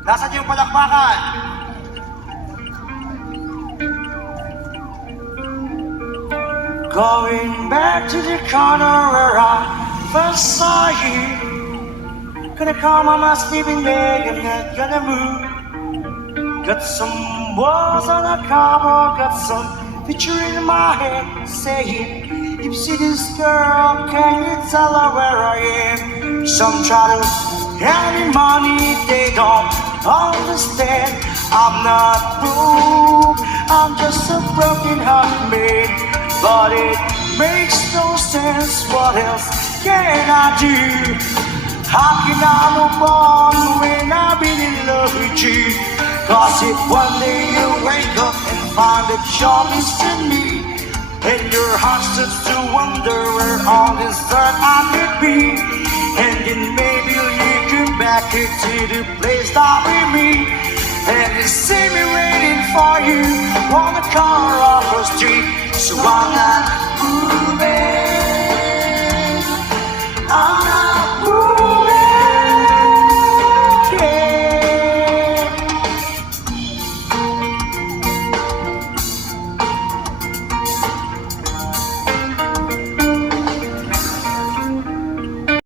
Nasaan yung palakpakan? Going back to the corner where I first saw you. Gonna call mama sleeping bag, I'm not gonna move. Got some walls on the cover, got some picture in my head saying, if you see this girl, can you tell her where I am? Some try to hand me money, they don't understand. I'm not broke, I'm just a broken hearted man. But it makes no sense, what else can I do? How can I move on when I've been in love with you? Cause if one day you wake up and find that you're missing me, and your heart starts to wonder where all this time I could be, and then maybe you come back here to the place that we meet, and you see me waiting for you on the corner of the street. So I'm not